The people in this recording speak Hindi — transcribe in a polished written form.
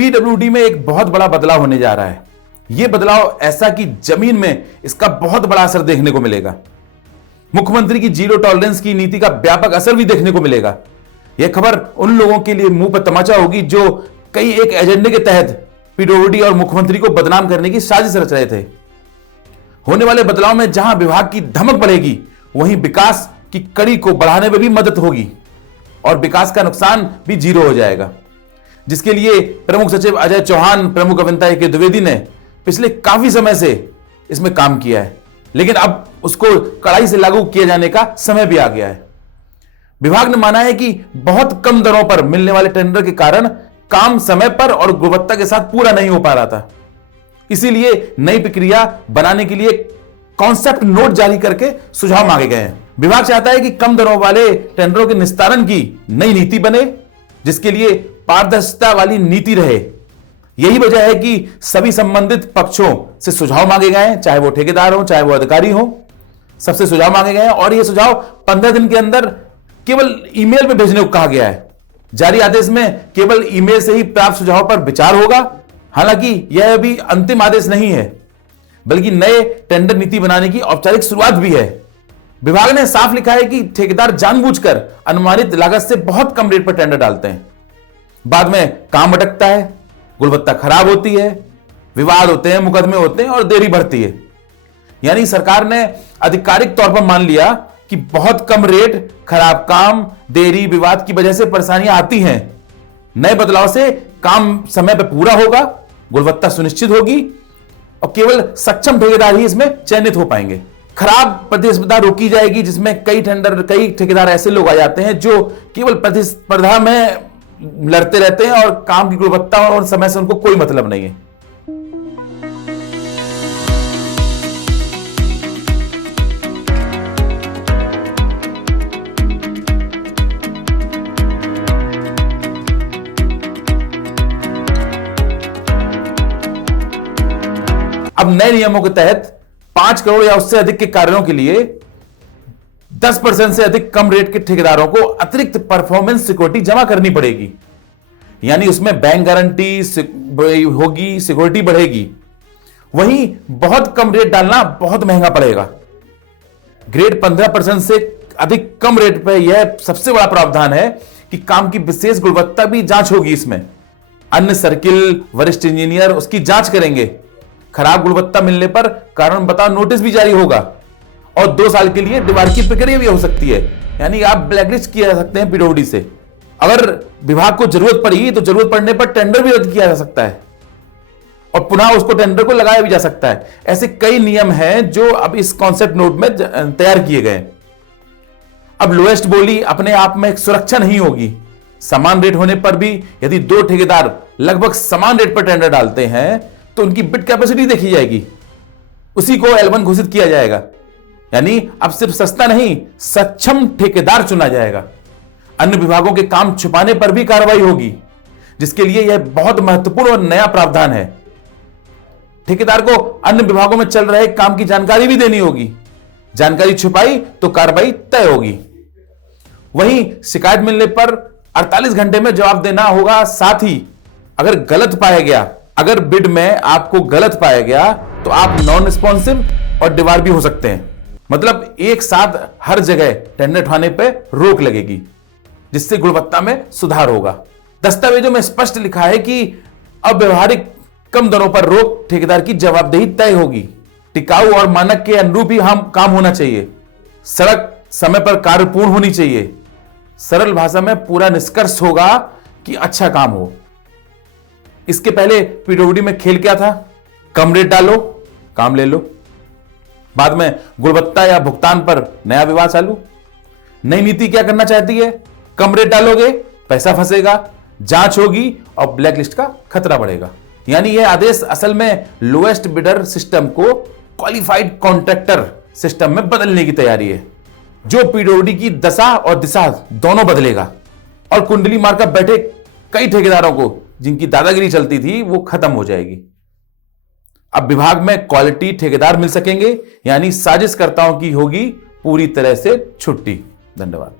पीडब्ल्यूडी में एक बहुत बड़ा बदलाव होने जा रहा है। यह बदलाव ऐसा कि जमीन में इसका बहुत बड़ा असर देखने को मिलेगा। मुख्यमंत्री की जीरो टॉलरेंस की नीति का व्यापक असर भी देखने को मिलेगा। यह खबर उन लोगों के लिए मुंह पर तमाचा होगी जो कई एक एजेंडे के तहत पीडब्ल्यूडी और मुख्यमंत्री को बदनाम करने की साजिश रच रहे थे। होने वाले बदलाव में जहां विभाग की धमक बढ़ेगी, वहीं विकास की कड़ी को बढ़ाने में भी मदद होगी और विकास का नुकसान भी जीरो हो जाएगा, जिसके लिए प्रमुख सचिव अजय चौहान, प्रमुख अभियंता ए के द्विवेदी ने पिछले काफी समय से इसमें काम किया है, लेकिन अब उसको कड़ाई से लागू किए जाने का समय भी आ गया है। विभाग ने माना है कि बहुत कम दरों पर मिलने वाले टेंडर के कारण काम समय पर और गुणवत्ता के साथ पूरा नहीं हो पा रहा था। इसीलिए नई प्रक्रिया बनाने के लिए कॉन्सेप्ट नोट जारी करके सुझाव मांगे गए हैं। विभाग चाहता है कि कम दरों वाले टेंडरों के निस्तारण की नई नीति बने, जिसके लिए पारदर्शिता वाली नीति रहे। यही वजह है कि सभी संबंधित पक्षों से सुझाव मांगे गए हैं, चाहे वो ठेकेदार हो, चाहे वो अधिकारी हो, सबसे सुझाव मांगे गए हैं और ये सुझाव 15 दिन के अंदर केवल ईमेल में भेजने को कहा गया है। जारी आदेश में केवल ईमेल से ही प्राप्त सुझाव पर विचार होगा। हालांकि यह अभी अंतिम आदेश नहीं है, बल्कि नए टेंडर नीति बनाने की औपचारिक शुरुआत भी है। विभाग ने साफ लिखा है कि ठेकेदार जानबूझकर अनुमानित लागत से बहुत कम रेट पर टेंडर डालते हैं। बाद में काम अटकता है, गुणवत्ता खराब होती है, विवाद होते हैं, मुकदमे होते हैं और देरी बढ़ती है। यानी सरकार ने आधिकारिक तौर पर मान लिया कि बहुत कम रेट, खराब काम, देरी, विवाद की वजह से परेशानियां आती हैं। नए बदलाव से काम समय पर पूरा होगा, गुणवत्ता सुनिश्चित होगी और केवल सक्षम ठेकेदार ही इसमें चयनित हो पाएंगे। खराब प्रतिस्पर्धा रोकी जाएगी, जिसमें कई ठेकेदार ऐसे लोग आ जाते हैं जो केवल प्रतिस्पर्धा में लड़ते रहते हैं और काम की गुणवत्ता और समय से उनको कोई मतलब नहीं है। अब नए नियमों के तहत 5 करोड़ या उससे अधिक के कार्यों के लिए 10% से अधिक कम रेट के ठेकेदारों को अतिरिक्त परफॉर्मेंस सिक्योरिटी जमा करनी पड़ेगी। यानी उसमें बैंक गारंटी होगी, सिक्योरिटी बढ़ेगी। वहीं बहुत कम रेट डालना बहुत महंगा पड़ेगा। ग्रेड 15% से अधिक कम रेट पर यह सबसे बड़ा प्रावधान है कि काम की विशेष गुणवत्ता भी जांच होगी। इसमें अन्य सर्किल, वरिष्ठ इंजीनियर उसकी जांच करेंगे। खराब गुणवत्ता मिलने पर कारण बताओ नोटिस भी जारी होगा और 2 साल के लिए दीवार की प्रक्रिया भी हो सकती है। यानी आप ब्लैकलिस्ट किया जा सकते हैं पीडब्ल्यूडी से। अगर विभाग को जरूरत पड़ी तो जरूरत पड़ने पर टेंडर भी रद्द किया जा सकता है और पुनः उसको टेंडर को लगाया भी जा सकता है। ऐसे कई नियम हैं जो अब इस कॉन्सेप्ट नोट में तैयार किए गए। अब लोएस्ट बोली अपने आप में एक सुरक्षा नहीं होगी। समान रेट होने पर भी यदि 2 ठेकेदार लगभग समान रेट पर टेंडर डालते हैं तो उनकी बिड कैपेसिटी देखी जाएगी, उसी को L1 घोषित किया जाएगा। यानी अब सिर्फ सस्ता नहीं, सक्षम ठेकेदार चुना जाएगा। अन्य विभागों के काम छुपाने पर भी कार्रवाई होगी, जिसके लिए यह बहुत महत्वपूर्ण और नया प्रावधान है। ठेकेदार को अन्य विभागों में चल रहे काम की जानकारी भी देनी होगी। जानकारी छुपाई तो कार्रवाई तय होगी। वहीं शिकायत मिलने पर 48 घंटे में जवाब देना होगा। साथ ही अगर बिड में आपको गलत पाया गया तो आप नॉन रिस्पॉन्सिव और डिबार भी हो सकते हैं। मतलब एक साथ हर जगह टेंडर उठाने पर रोक लगेगी, जिससे गुणवत्ता में सुधार होगा। दस्तावेजों में स्पष्ट लिखा है कि अब व्यवहारिक कम दरों पर रोक ठेकेदार की जवाबदेही तय होगी। टिकाऊ और मानक के अनुरूप ही काम होना चाहिए। सड़क समय पर कार्य पूर्ण होनी चाहिए। सरल भाषा में पूरा निष्कर्ष होगा कि अच्छा काम हो। इसके पहले पीडब्ल्यूडी में खेल क्या था? कम रेट डालो, काम ले लो। बाद में गुणवत्ता या भुगतान पर नया विवाद चालू। नई नीति क्या करना चाहती है? कम रेट डालोगे, पैसा फंसेगा, जांच होगी और ब्लैकलिस्ट का खतरा बढ़ेगा। यानी यह आदेश असल में लोएस्ट बिडर सिस्टम को क्वालिफाइड कॉन्ट्रैक्टर सिस्टम में बदलने की तैयारी है, जो पीडब्ल्यूडी की दशा और दिशा दोनों बदलेगा और कुंडली मारकर बैठे कई ठेकेदारों को जिनकी दादागिरी चलती थी वो खत्म हो जाएगी। अब विभाग में क्वालिटी ठेकेदार मिल सकेंगे, यानी साजिशकर्ताओं की होगी पूरी तरह से छुट्टी। धन्यवाद।